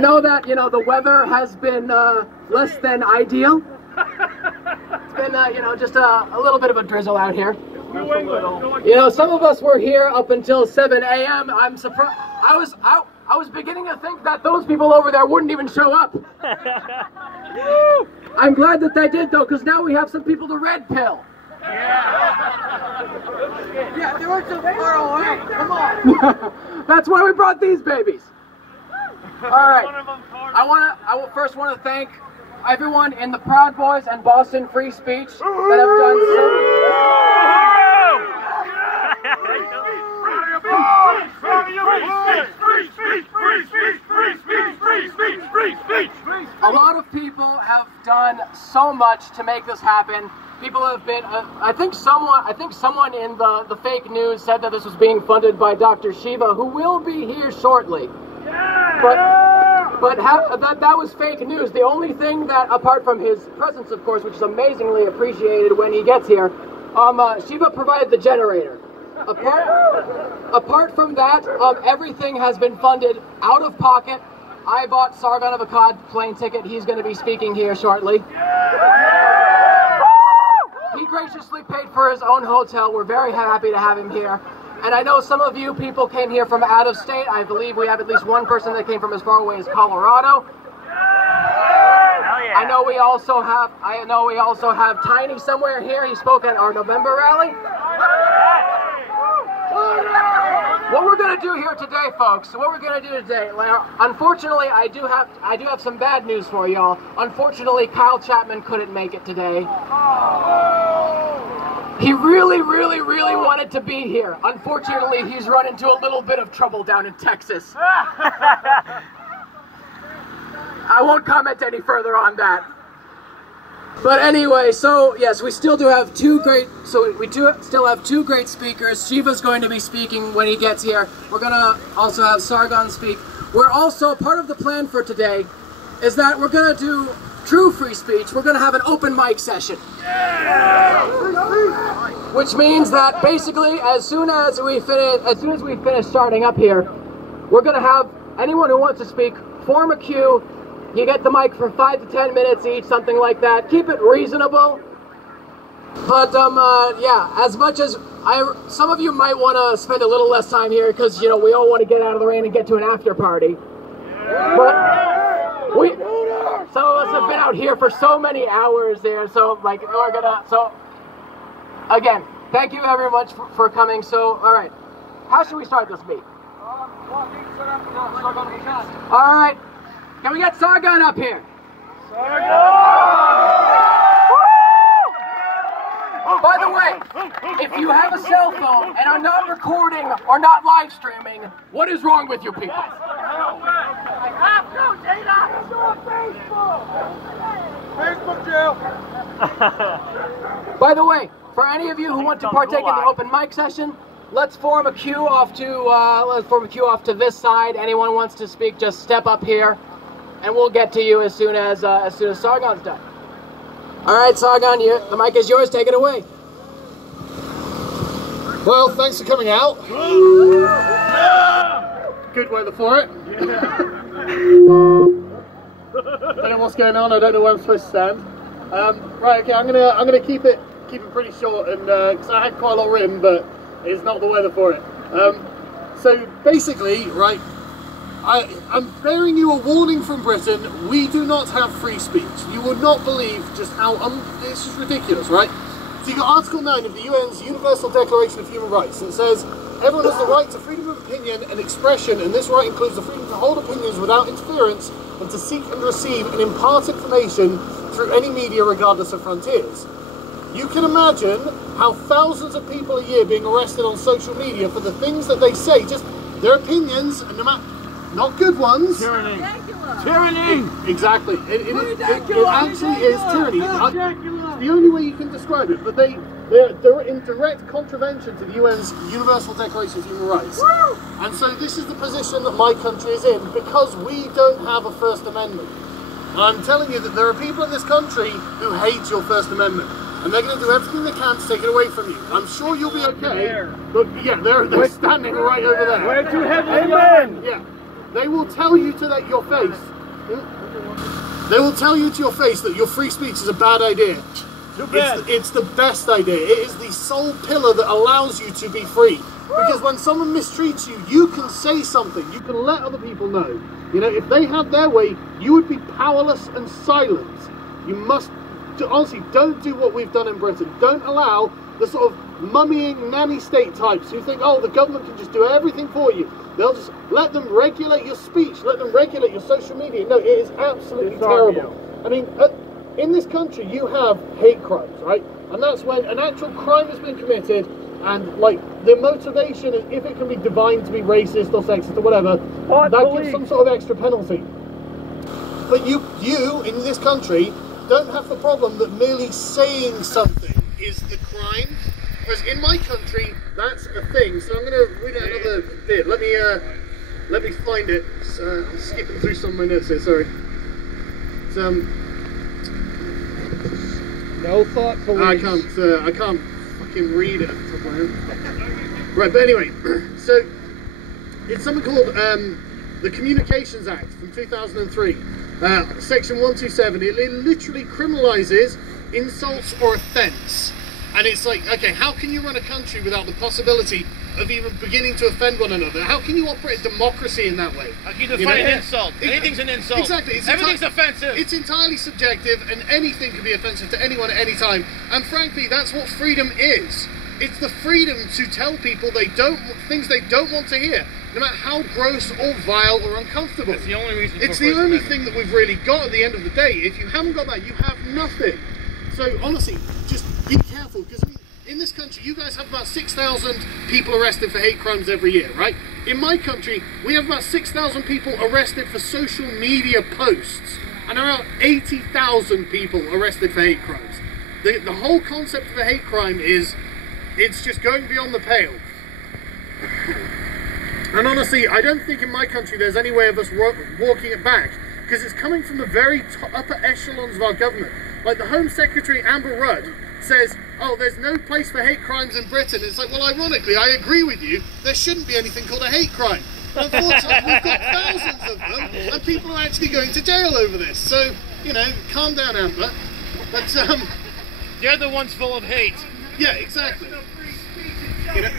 know that, you know, the weather has been less than ideal. It's been, you know, just a little bit of a drizzle out here. You know, some of us were here up until 7 a.m. I'm surprised. I was beginning to think that those people over there wouldn't even show up. I'm glad that they did, though, because now we have some people to red pill. Yeah, they weren't so far away. Come on. That's why we brought these babies. All right. I first want to thank everyone in the Proud Boys and Boston Free Speech that have done a lot of people have done so much to make this happen. People have been, I think someone in the fake news said that this was being funded by Dr. Shiva, who will be here shortly. But that was fake news. The only thing that, apart from his presence, of course, which is amazingly appreciated when he gets here, Shiva provided the generator. Apart from that, everything has been funded out of pocket. I bought Sargon of Akkad plane ticket. He's going to be speaking here shortly. He graciously paid for his own hotel. We're very happy to have him here. And I know some of you people came here from out of state. I believe we have at least one person that came from as far away as Colorado. I know we also have Tiny somewhere here. He spoke at our November rally. What we're going to do here today, folks, unfortunately, I do have some bad news for y'all. Unfortunately, Kyle Chapman couldn't make it today. He really wanted to be here. Unfortunately, he's run into a little bit of trouble down in Texas. I won't comment any further on that. But anyway, so yes, we still do have two great speakers. Shiva's going to be speaking when he gets here. We're going to also have Sargon speak. We're also, part of the plan for today is that we're going to do true free speech. We're going to have an open mic session. Which means that basically as soon as we finish starting up here, we're going to have anyone who wants to speak form a queue. You get the mic for 5 to 10 minutes each, something like that. Keep it reasonable. But yeah, as much as some of you might want to spend a little less time here because, you know, we all want to get out of the rain and get to an after party. But some of us have been out here for so many hours there, so like so again, thank you very much for coming. So, all right, how should we start this meet? All right. Can we get Sargon up here? Sargon! By the way, if you have a cell phone and are not recording or not live streaming, what is wrong with you people? I have to, Dana! Facebook jail! By the way, for any of you who want to partake in the open mic session, let's form a queue off to this side. Anyone wants to speak, just step up here. And we'll get to you as soon as Sargon's done. All right, Sargon, the mic is yours. Take it away. Well, thanks for coming out. Good weather for it. Don't know what's going on. I don't know where I'm supposed to stand. Right, okay. I'm gonna keep it pretty short, and because I had quite a lot written, but it's not the weather for it. So basically, right. I'm bearing you a warning from Britain. We do not have free speech. You will not believe just how it's just ridiculous, right? So you got Article 9 of the UN's Universal Declaration of Human Rights, and it says everyone has the right to freedom of opinion and expression, and this right includes the freedom to hold opinions without interference and to seek and receive and impart information through any media regardless of frontiers. You can imagine how thousands of people a year being arrested on social media for the things that they say, just their opinions, and no matter. Not good ones. Tyranny. Tyranny. Exactly. It actually is tyranny. It's the only way you can describe it. But they're in direct contravention to the UN's Universal Declaration of Human Rights. Woo! And so this is the position that my country is in because we don't have a First Amendment. And I'm telling you that there are people in this country who hate your First Amendment. And they're going to do everything they can to take it away from you. I'm sure you'll be okay. But yeah, they're standing right over there. We're too heavy. Amen. Yeah. they will tell you to your face. They will tell you to your face that your free speech is a bad idea. It's the best idea. It is the sole pillar that allows you to be free. Because when someone mistreats you, you can say something. You can let other people know. You know, if they had their way, you would be powerless and silent. You must, honestly, don't do what we've done in Britain. Don't allow the sort of mummying nanny state types who think, oh, the government can just do everything for you. They'll just let them regulate your speech, let them regulate your social media. No, it is absolutely terrible. I mean, in this country, you have hate crimes, right? And that's when an actual crime has been committed, and like the motivation is, if it can be divined to be racist or sexist or whatever, that gives some sort of extra penalty. But you in this country don't have the problem that merely saying something is the crime. Whereas in my country, that's a thing. So I'm going to read out another bit. Let me find it. I'm skipping through some of my notes here. Sorry. It's, no thought police. I can't fucking read it. Right, but anyway, so it's something called the Communications Act from 2003, section 127. It literally criminalises insults or offence. And it's like, okay, how can you run a country without the possibility of even beginning to offend one another? How can you operate a democracy in that way? How can you define an insult? Anything's an insult. Exactly. Everything's offensive. It's entirely subjective, and anything can be offensive to anyone at any time. And frankly, that's what freedom is. It's the freedom to tell people things they don't want to hear, no matter how gross or vile or uncomfortable. It's the only reason. It's the only thing that we've really got at the end of the day. If you haven't got that, you have nothing. So honestly, just be careful, because I mean, in this country, you guys have about 6,000 people arrested for hate crimes every year, right? In my country, we have about 6,000 people arrested for social media posts, and around 80,000 people arrested for hate crimes. The whole concept of a hate crime is, it's just going beyond the pale. And honestly, I don't think in my country there's any way of us walking it back, because it's coming from the very upper echelons of our government. Like the Home Secretary, Amber Rudd, says, oh, there's no place for hate crimes in Britain. It's like, well, ironically, I agree with you. There shouldn't be anything called a hate crime. But unfortunately, we've got thousands of them, and people are actually going to jail over this. So, you know, calm down, Amber. But, They're the ones full of hate. yeah, exactly. You know,